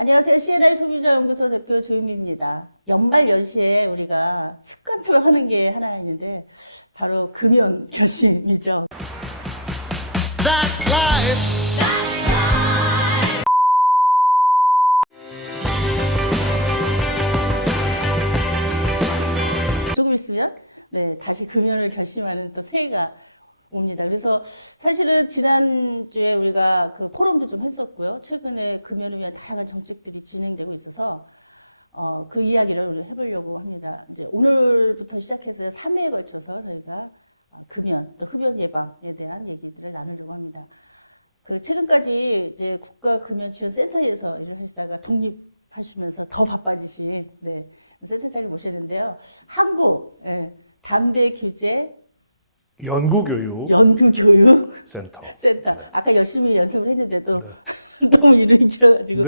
안녕하세요. CNI 소비자연구소 대표 조유미입니다. 연말 연시에 우리가 습관처럼 하는 게 하나 있는데 바로 금연 결심이죠. That's life. That's life. 조금 있으면 다시 금연을 결심하는 또 새해가 옵니다. 그래서 사실은 지난주에 우리가 그 포럼도 좀 했었고요. 최근에 금연을 위한 다양한 정책들이 진행되고 있어서 그 이야기를 우리 해보려고 합니다. 이제 오늘부터 시작해서 3회에 걸쳐서 저희가 금연 또 흡연 예방에 대한 얘기들을 나누려고 합니다. 그 최근까지 이제 국가금연지원센터에서 일을 하시다가 독립하시면서 더 바빠지신 센터장을 모셨는데요. 한국 담배 규제 연구교육 센터. 아까 열심히 연습을 했는데도 너무 이름이 길어가지고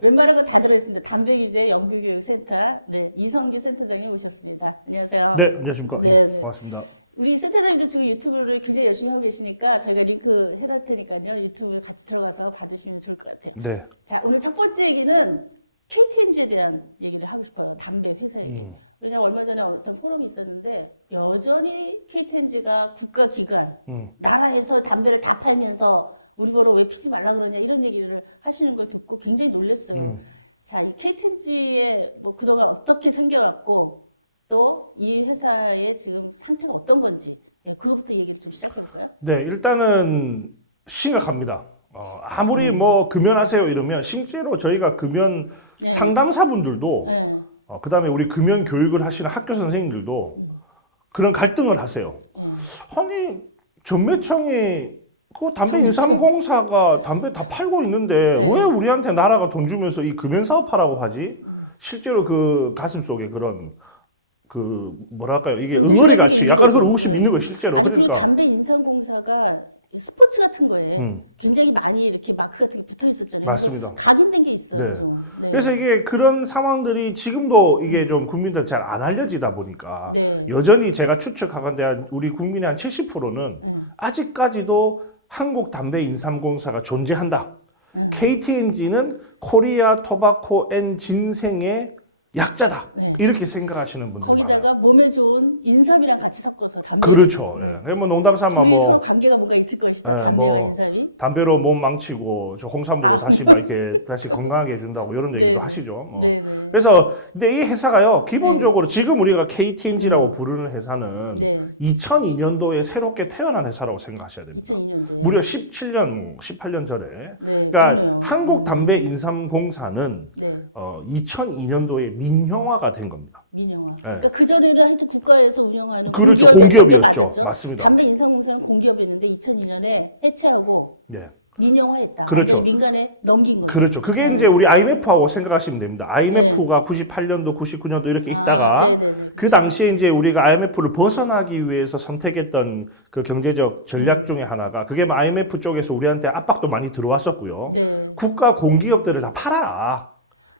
웬만한 건 다 들어있습니다. 담배 규제 연구교육센터 이성기 센터장님 오셨습니다. 안녕하세요. 네, 안녕하십니까. 네. 고맙습니다. 우리 센터장님도 지금 유튜브를 굉장히 열심히 하고 계시니까 저희가 링크 해놓을 테니까요. 유튜브 같이 들어가서 봐주시면 좋을 것 같아요. 네. 자, 오늘 첫 번째 얘기는 KTNG에 대한 얘기를 하고 싶어요. 담배 회사 얘기. 왜냐면 얼마 전에 어떤 포럼이 있었는데 여전히 KTNG가 국가기관, 나라에서 담배를 다 팔면서 우리 보러 왜 피지 말라 그러냐 이런 얘기를 하시는 걸 듣고 굉장히 놀랐어요. 자, 이 KTNG의 뭐 그동안 어떻게 생겨왔고 또 이 회사의 지금 상태가 어떤 건지 그거부터 얘기를 좀 시작해 볼까요? 네, 일단은 심각합니다. 아무리 뭐 금연하세요 이러면 실제로 저희가 금연 상담사분들도 그다음에 우리 금연 교육을 하시는 학교 선생님들도 그런 갈등을 하세요. 아니 전매청이 그 담배 인상공사가 담배 다 팔고 있는데 왜 우리한테 나라가 돈 주면서 이 금연 사업하라고 하지? 실제로 그 가슴 속에 그런 그 뭐랄까요 이게 응어리 같이 약간 그런 의심이 있는 거예요 실제로. 아니 그리고 담배 인상공사가 스포츠 같은 거에 굉장히 많이 이렇게 마크 같은 게 붙어 있었잖아요. 맞습니다. 그래서 각인된 게 있어요, 좀. 그래서 이게 그런 상황들이 지금도 이게 좀 국민들 잘 안 알려지다 보니까 여전히 제가 추측하건대 우리 국민의 한 70%는 아직까지도 한국 담배 인삼공사가 존재한다. KTNG는 코리아 토바코 앤 진생의 약자다. 이렇게 생각하시는 분들. 거기다가 몸에 좋은 인삼이랑 같이 섞어서 담배를. 그렇죠. 뭐 농담 삼아 둘이 서로 관계가 뭔가 있을 것이다. 담배와 인삼이. 담배로 몸 망치고 저 홍삼으로 다시 막 이렇게 다시 건강하게 해준다고 이런 얘기도 하시죠. 그래서 근데 이 회사가요 기본적으로 지금 우리가 KTNG라고 부르는 회사는 2002년도에 새롭게 태어난 회사라고 생각하셔야 됩니다. 2002년도에 무려 17년, 18년 전에. 그러니까 그러네요. 한국 담배 인삼공사는 2002년도에 민영화가 된 겁니다. 민영화. 그러니까 그 전에는 하여튼 국가에서 운영하는 그렇죠. 공기업이었던 게 맞았죠. 맞습니다. 담배 인상공사는 공기업이었는데 2002년에 해체하고 민영화했다. 완전히 민간에 넘긴 거죠. 그렇죠. 그게 이제 우리 IMF하고 생각하시면 됩니다. IMF가 98년도, 99년도 이렇게 있다가 그 당시에 이제 우리가 IMF를 벗어나기 위해서 선택했던 그 경제적 전략 중에 하나가 그게 뭐 IMF 쪽에서 우리한테 압박도 많이 들어왔었고요. 국가 공기업들을 다 팔아라.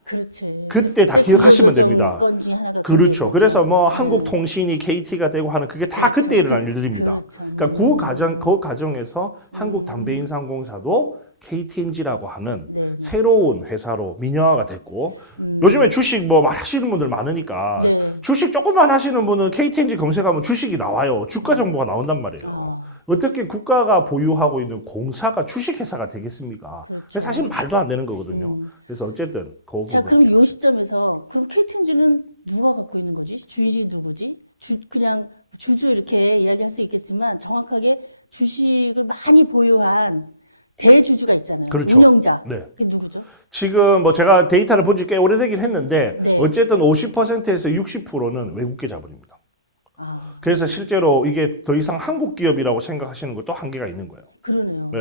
그렇지. 그때 다 기억하시면 됩니다. 건 중에 하나가 그렇죠. 그래서 뭐 한국통신이 KT가 되고 하는 그게 다 그때 일을 일들입니다. 그러니까 그 과정에서 한국담배인상공사도 KTNG라고 하는 새로운 회사로 민영화가 됐고 요즘에 주식 뭐 하시는 분들 많으니까 주식 조금만 하시는 분은 KTNG 검색하면 주식이 나와요. 주가 정보가 나온단 말이에요. 어떻게 국가가 보유하고 있는 공사가 주식회사가 되겠습니까? 그렇죠. 사실 말도 안 되는 거거든요. 그래서 어쨌든 자, 그럼 이 시점에서 그럼 KTNG는 누가 갖고 있는 거지? 주인이 누구지? 그냥 주주 이렇게 이야기할 수 있겠지만 정확하게 주식을 많이 보유한 대주주가 있잖아요. 운영자. 그게 누구죠? 지금 뭐 제가 데이터를 본 지 꽤 오래되긴 했는데 어쨌든 50%에서 60%는 외국계 자본입니다. 그래서 실제로 이게 더 이상 한국 기업이라고 생각하시는 것도 한계가 있는 거예요. 그러네요.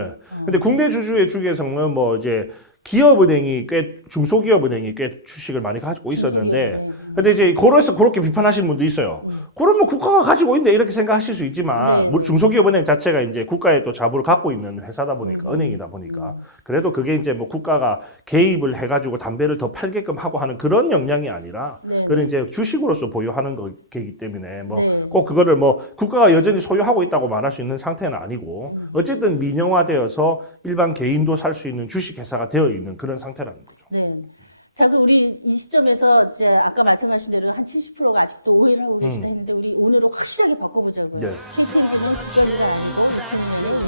근데 국내 주주의 중에서는 뭐 이제 기업은행이 꽤 중소기업은행이 꽤 주식을 많이 가지고 있었는데, 근데 이제 그렇게 비판하시는 분도 있어요. 그러면 국가가 가지고 있네 이렇게 생각하실 수 있지만, 뭐 중소기업은행 자체가 이제 국가의 또 자본을 갖고 있는 회사다 보니까 은행이다 보니까 그래도 그게 이제 뭐 국가가 개입을 해가지고 담배를 더 팔게끔 하고 하는 그런 역량이 아니라, 그건 이제 주식으로서 보유하는 거기 때문에 뭐 꼭 그거를 뭐 국가가 여전히 소유하고 있다고 말할 수 있는 상태는 아니고, 어쨌든 민영화되어서 일반 개인도 살 수 있는 주식 회사가 되어 있는 그런 상태라는 거죠. 자, 그럼 우리 이 시점에서 이제 아까 말씀하신 대로 한 70%가 아직도 오해를 하고 계시다 했는데 우리 오늘은 확실하게 바꿔보자고요. 네. KTNG는 국가기관 아니고 2002년에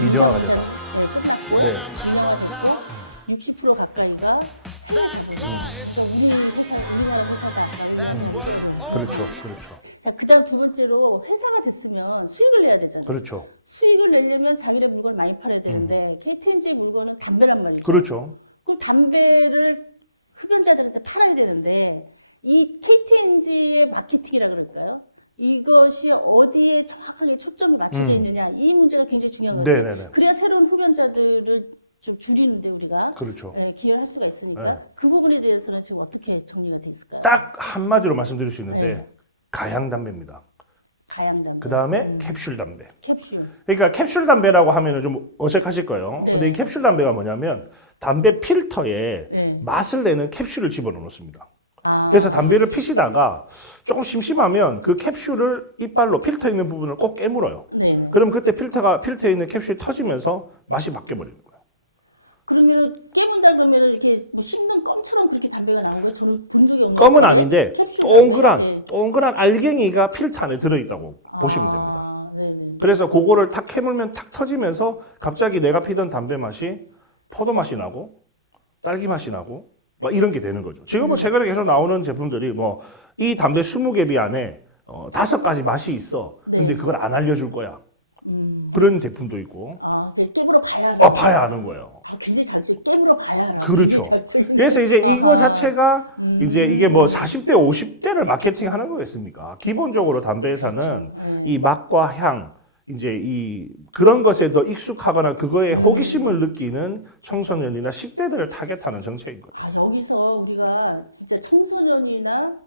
인사공사는 끝났고 네. 민영화됐고 60% 가까이가 해외 자본이다. 그러니까 우리 회사, 우리나라 회사다라고 이야기하기도 어려운 그런 그렇죠, 상황. 그렇죠, 자, 그다음 두 번째로 회사가 됐으면 수익을 내야 되잖아요. 그렇죠, 수익을 내려면 자기네 물건을 많이 팔아야 되는데 KTNG 물건은 담배란 말이죠. 그렇죠. 그럼 담배를 흡연자들한테 팔아야 되는데 이 KTNG의 마케팅이라 그럴까요? 이것이 어디에 정확하게 초점이 맞춰져 있느냐 이 문제가 굉장히 중요한 것 같아요. 네네네. 그래야 새로운 흡연자들을 좀 줄이는데 우리가 그렇죠. 기여를 할 수가 있으니까 네. 그 부분에 대해서는 지금 어떻게 정리가 돼 있을까요? 딱 한마디로 말씀드릴 수 있는데 네. 가양 담배입니다. 가양 담배, 그 다음에 캡슐 담배. 캡슐. 그러니까 캡슐 담배라고 하면 좀 어색하실 거예요. 네. 근데 이 캡슐 담배가 뭐냐면 담배 필터에 네. 맛을 내는 캡슐을 집어넣습니다. 아, 그래서 담배를 피시다가 조금 심심하면 그 캡슐을 이빨로 필터 있는 부분을 꼭 깨물어요. 네네. 그럼 그때 필터에 있는 캡슐이 터지면서 맛이 바뀌어버리는 거예요. 그러면은 깨문다 그러면은 이렇게 뭐 씹는 껌처럼 그렇게 담배가 나온 거예요? 저는 본 적이 없는 것 껌은 같은데. 아닌데 캡슐 담배. 네. 동그란 알갱이가 필터 안에 들어있다고 보시면 됩니다. 아, 네네. 그래서 그거를 탁 캐물면 탁 터지면서 갑자기 내가 피던 담배 맛이 포도 맛이 나고 딸기 맛이 나고 뭐 이런 게 되는 거죠. 지금 뭐 네. 최근에 계속 나오는 제품들이 뭐 이 담배 20개비 안에 5가지 맛이 있어. 근데 네. 그걸 안 알려줄 거야. 그런 제품도 있고. 아, 그래서 깨물어 봐야 알아. 봐야 아는 거예요. 아, 굉장히 자극적. 깨물어 봐야 알아. 그렇죠. 굉장히 자극적인. 그래서 이제 이거 아하. 자체가 이제 이게 뭐 40대, 50대를 마케팅하는 거겠습니까? 기본적으로 담배 회사는 그렇죠. 네. 이 맛과 향, 이제 이 그런 것에 더 익숙하거나 그거에 호기심을 느끼는 청소년이나 10대들을 타겟하는 정책인 거죠. 아, 여기서 우리가 진짜 청소년이나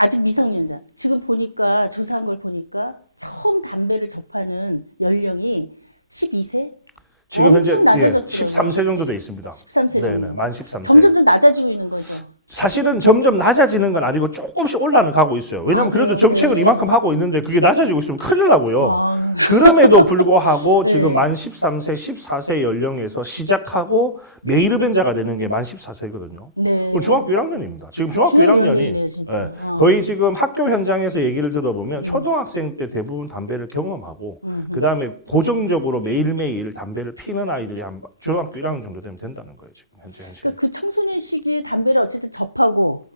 아직 미성년자. 지금 보니까 조사한 걸 보니까 처음 담배를 접하는 연령이 12세? 엄청 낮아졌더라고요. 13세 정도 돼 있습니다. 13세 정도. 네네, 만 13세. 점점 좀 낮아지고 있는 거죠. 사실은 점점 낮아지는 건 아니고 조금씩 올라가고 있어요. 왜냐면 아, 그래도 그래요? 정책을 네. 이만큼 하고 있는데 그게 낮아지고 있으면 큰일 나고요. 아. 그럼에도 불구하고 네. 지금 만 13세, 14세 연령에서 시작하고 매일 흡연자가 되는 게 만 14세거든요. 네. 중학교 1학년입니다. 지금 중학교 중학교 1학년이 1학년이네요, 진짜. 거의 지금 학교 현장에서 얘기를 들어보면 초등학생 때 대부분 담배를 경험하고 그 다음에 고정적으로 매일매일 담배를 피는 아이들이 한 중학교 1학년 정도 되면 된다는 거예요. 지금 현재. 그러니까 그 청소년 시기에 담배를 어쨌든 접하고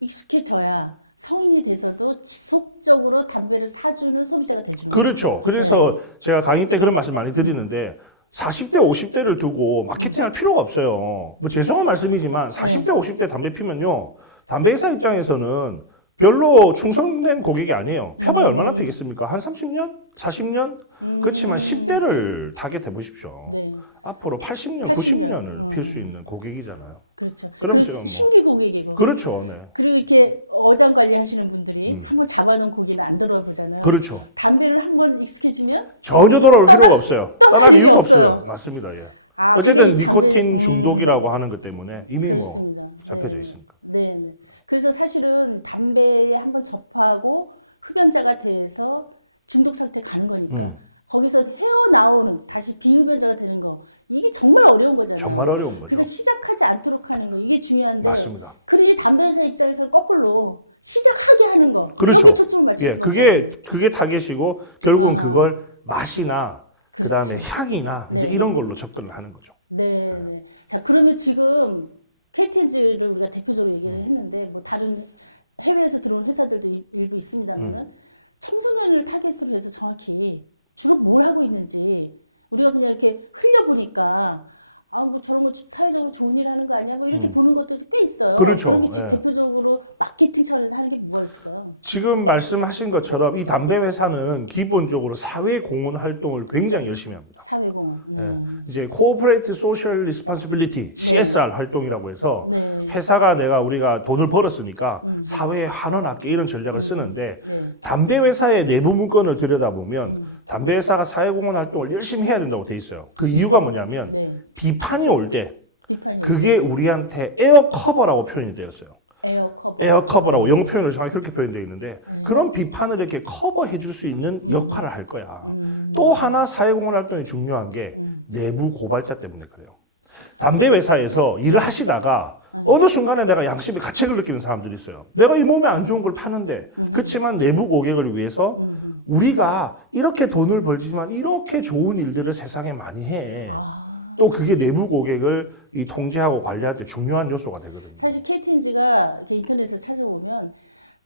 익숙해져야 성인이 돼서도 지속적으로 담배를 사주는 소비자가 돼주는 거죠. 그렇죠. 그래서 네. 제가 강의 때 그런 말씀 많이 드리는데 40대, 50대를 두고 마케팅할 필요가 없어요. 뭐 죄송한 말씀이지만 40대, 50대 담배 피면요. 담배 회사 입장에서는 별로 충성된 고객이 아니에요. 펴봐야 얼마나 되겠습니까? 한 30년? 40년? 그렇지만 10대를 타겟해 보십시오. 네. 앞으로 80년, 80년. 90년을 필 수 있는 고객이잖아요. 그렇죠. 그렇죠. 그리고 신규 고객이고. 그렇죠. 네. 그리고 이렇게 어장 관리하시는 분들이 한번 잡아놓은 고기는 안 돌아보잖아요. 그렇죠. 담배를 한번 익숙해지면 전혀 돌아올 필요가 없어요. 떠날 일이 이유가 없어요. 맞습니다. 예. 아, 어쨌든 그게 이 담배- 니코틴 중독이라고 하는 것 때문에 이미 그렇습니다. 뭐 잡혀져 네, 있으니까. 네, 네. 그래서 사실은 담배에 한번 접하고 흡연자가 돼서 중독 상태 가는 거니까 거기서 헤어나오는 다시 비흡연자가 되는 거 이게 정말 어려운 거잖아요. 정말 어려운 거죠. 그러니까 시작하지 않도록 하는 거 이게 중요한데 맞습니다. 그러니 담배 회사 입장에서는 거꾸로 시작하게 하는 거 그렇죠. 여기 초점을 맞출 예, 수밖에 없어요. 그게 타겟이고 결국은 아하. 그걸 맛이나 그렇죠. 그다음에 향이나 이제 네. 이런 걸로 접근을 하는 거죠. 네, 네. 자, 그러면 지금 KTNG를 우리가 대표적으로 얘기를 했는데 뭐 다른 해외에서 들어온 회사들도 일부 있습니다만은 청소년을 타겟으로 해서 정확히 주로 뭘 하고 있는지 우리가 그냥 이렇게 흘려보니까 아, 뭐 저런 거 사회적으로 좋은 일 하는 거 아니야? 뭐 이렇게 보는 것들도 꽤 있어요. 그렇죠. 그런 게 지금 네. 대표적으로 마케팅 차원에서 하는 게 뭐가 있을까요? 지금 말씀하신 것처럼 이 담배 회사는 기본적으로 사회 공헌 활동을 굉장히 열심히 합니다. 사회공헌. 네. 이제 Corporate Social Responsibility (CSR) 활동이라고 해서 네. 회사가 우리가 돈을 벌었으니까 사회에 환원할게 이런 전략을 쓰는데 네. 담배 회사의 내부 문건을 들여다보면 담배 회사가 사회공헌 활동을 열심히 해야 된다고 돼 있어요. 그 이유가 뭐냐면 네. 비판이 올 때 비판이 그게 우리한테 에어 커버라고 표현이 되었어요. 에어 커버. 에어 커버라고 영어 표현으로 정확히 그렇게 표현되어 있는데 그런 비판을 이렇게 커버해 줄 수 있는 역할을 할 거야. 또 하나 사회공헌 활동이 중요한 게 내부 고발자 때문에 그래요. 담배 회사에서 일을 하시다가 어느 순간에 내가 양심의 가책을 느끼는 사람들이 있어요. 내가 이 몸에 안 좋은 걸 파는데 그렇지만 내부 고객을 위해서 우리가 이렇게 돈을 벌지만 이렇게 좋은 일들을 세상에 많이 해. 또 그게 내부 고객을 이 통제하고 관리할 때 중요한 요소가 되거든요. 사실 KTNG가 이렇게 인터넷에서 찾아보면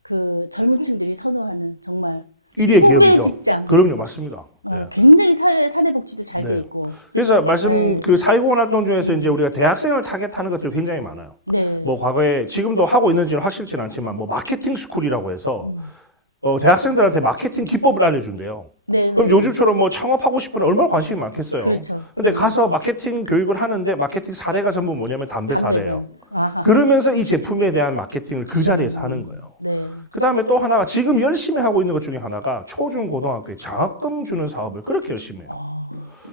그 젊은 층들이 선호하는 정말 일의 후배 기업이죠. 직장. 그럼요, 맞습니다. 굉장히 사내복지도 잘 돼 네. 있고. 그래서 말씀 네. 그 사회공헌 활동 중에서 이제 우리가 대학생을 타겟하는 것들이 굉장히 많아요. 네. 뭐 과거에 지금도 하고 있는지는 확실치는 않지만 뭐 마케팅 스쿨이라고 해서 대학생들한테 마케팅 기법을 알려준대요. 네. 그럼 네. 요즘처럼 뭐 창업하고 싶으면 얼마나 관심이 많겠어요. 그렇죠. 근데 가서 마케팅 교육을 하는데 마케팅 사례가 전부 뭐냐면 담배 사례예요. 담배는. 아하. 그러면서 이 제품에 대한 마케팅을 그 자리에서 하는 거예요. 네. 그 다음에 또 하나가 지금 열심히 하고 있는 것 중에 하나가 초중 고등학교에 장학금 주는 사업을 그렇게 열심히 해요.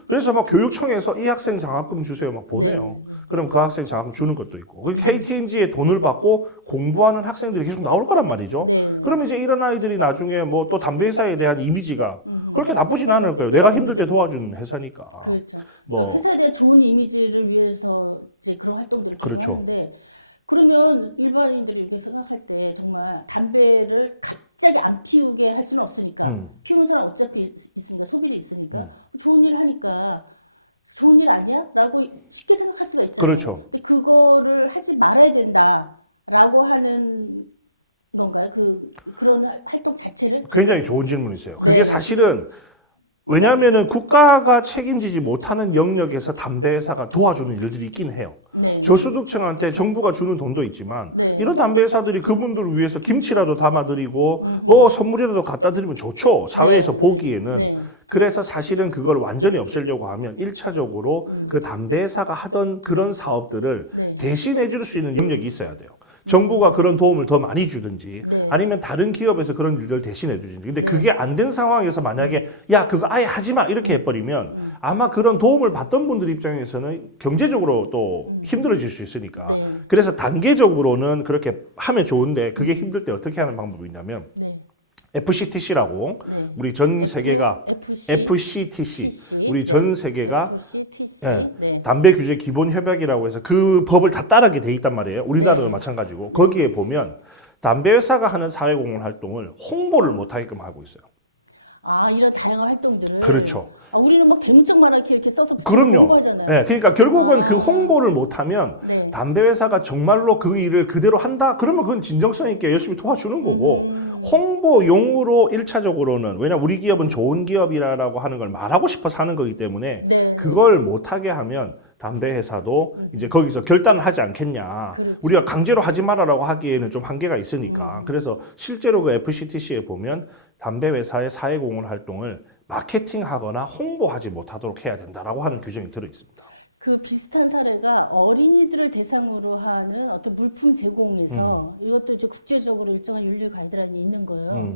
그래서 막 교육청에서 이 학생 장학금 주세요 막 보내요. 네. 그럼 그 학생 장학금 주는 것도 있고 KTNG에 돈을 받고 공부하는 학생들이 계속 나올 거란 말이죠. 네. 그러면 이제 이런 아이들이 나중에 뭐 또 담배 회사에 대한 이미지가 그렇게 나쁘진 않을 거예요. 내가 힘들 때 도와주는 회사니까. 그렇죠. 뭐. 그러니까 회사에 대한 좋은 이미지를 위해서 이제 그런 활동들을 계속 그렇죠. 하는데 그러면 일반인들이 이렇게 생각할 때 정말 담배를 갑자기 안 피우게 할 수는 없으니까 피우는 사람 어차피 있으니까 소비를 있으니까 좋은 일 하니까 좋은 일 아니야? 라고 쉽게 생각할 수가 있잖아요. 그렇죠. 근데 그거를 하지 말아야 된다라고 하는 건가요? 그런 활동 자체를? 굉장히 좋은 질문이세요. 그게 네네. 사실은 왜냐하면은 국가가 책임지지 못하는 영역에서 담배 회사가 도와주는 일들이 있긴 해요. 네. 저소득층한테 정부가 주는 돈도 있지만 네. 이런 담배 회사들이 그분들을 위해서 김치라도 담아드리고 뭐 선물이라도 갖다 드리면 좋죠. 사회에서 네. 보기에는. 네. 그래서 사실은 그걸 완전히 없애려고 하면 1차적으로 그 담배 회사가 하던 그런 사업들을 네. 대신해 줄 수 있는 영역이 있어야 돼요. 정부가 그런 도움을 더 많이 주든지 네. 아니면 다른 기업에서 그런 일을 대신해 주든지. 근데 네. 그게 안 된 상황에서 만약에 야 그거 아예 하지 마 이렇게 해버리면 아마 그런 도움을 받던 분들 입장에서는 경제적으로 또 힘들어질 수 있으니까. 네. 그래서 단계적으로는 그렇게 하면 좋은데 그게 힘들 때 어떻게 하는 방법이 있냐면 네. FCTC라고 네. 우리 전 세계가 FCTC FCTC 우리 전 세계가 FCTC 네. 네. 담배 규제 기본 협약이라고 해서 그 법을 다 따르게 돼 있단 말이에요. 우리나라도 네. 마찬가지고 거기에 보면 담배 회사가 하는 사회공헌 활동을 홍보를 못하게끔 하고 있어요. 아 이런 다양한 활동들을 그렇죠. 아, 우리는 막 대문짝만 이렇게 써서 붙이고 홍보하잖아요. 네, 그러니까 결국은 아. 그 홍보를 못하면 네. 담배 회사가 정말로 그 일을 그대로 한다. 그러면 그건 진정성 있게 열심히 도와주는 거고 홍보용으로 1차적으로는 왜냐 우리 기업은 좋은 기업이라고 하는 걸 말하고 싶어서 하는 거기 때문에 네, 그걸 못하게 하면 담배 회사도 이제 거기서 결단을 하지 않겠냐. 그렇죠. 우리가 강제로 하지 말아라고 하기에는 좀 한계가 있으니까. 그래서 실제로 그 FCTC에 보면 담배 회사의 사회공헌 활동을 마케팅하거나 홍보하지 못하도록 해야 된다라고 하는 규정이 들어 있습니다. 그 비슷한 사례가 어린이들을 대상으로 하는 어떤 물품 제공에서 이것도 이제 국제적으로 일정한 윤리 가이드라인이 있는 거예요.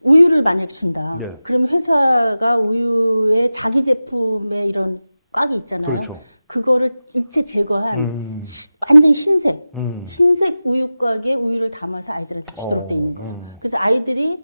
우유를 만약 준다. 네. 그러면 회사가 우유에 자기 제품에 이런 꽉이 있잖아요. 그렇죠. 그거를 일체 제거한 완전 흰색, 흰색 우유곽에 우유를 담아서 아이들한테 주도록 돼 있는 거예요. 그래서 아이들이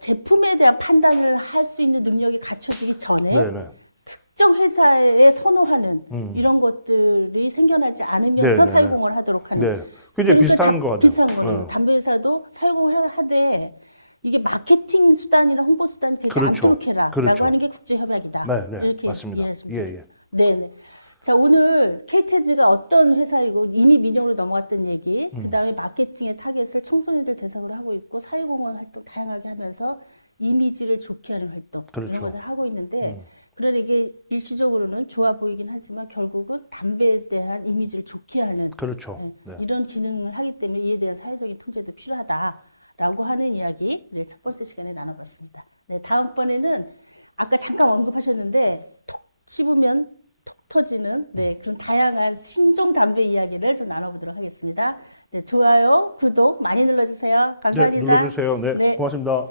제품에 대한 판단을 할 수 있는 능력이 갖춰지기 전에 네네. 특정 회사에 선호하는 이런 것들이 생겨나지 않으면서 네네. 사회공헌을 하도록 하는. 네. 굉장히 비슷한 것 같아요. 비슷한 거네요. 네. 담배 회사도 사회공헌을 하되 이게 마케팅 수단이나 홍보 수단이 되지 그렇죠. 않도록 해라라고 그렇죠. 하는 게 국제협약이다. 네, 네. 이렇게 맞습니다. 이해하시면 예, 됩니다. 예. 네네. 자 오늘 KTNG가 어떤 회사이고 이미 민영으로 넘어갔던 얘기, 그 다음에 마케팅의 타겟을 청소년들 대상으로 하고 있고 사회공헌 활동 다양하게 하면서 이미지를 좋게 하는 활동 그렇죠. 이런 것을 하고 있는데 그러나 이게 일시적으로는 좋아 보이긴 하지만 결국은 담배에 대한 이미지를 좋게 하는 그렇죠. 예, 네. 이런 기능을 하기 때문에 이에 대한 사회적인 통제도 필요하다라고 하는 이야기를 첫 번째 시간에 나눠봤습니다. 네, 다음번에는 아까 잠깐 언급하셨는데 톡 씹으면 톡 터지는 네, 그런 다양한 신종 담배 이야기를 좀 나눠보도록 하겠습니다. 네, 좋아요, 구독 많이 눌러주세요. 감사합니다. 네, 눌러주세요. 네, 네. 고맙습니다.